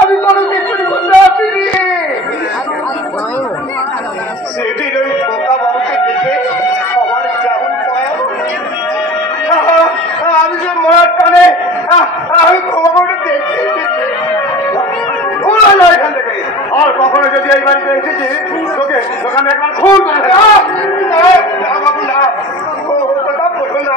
আমি কোনো কিছু করতে আসিনি। সেদিন ওই বোকা বাবুকে দেখে সবার কেমন আমি যে মরার টানে আমি খবরটা দেখতে এসেছি। এখান থেকে আর কখনো যদি এই বাড়িতে এসেছি তোকে দোকানে একবার খুন করে বাবু না না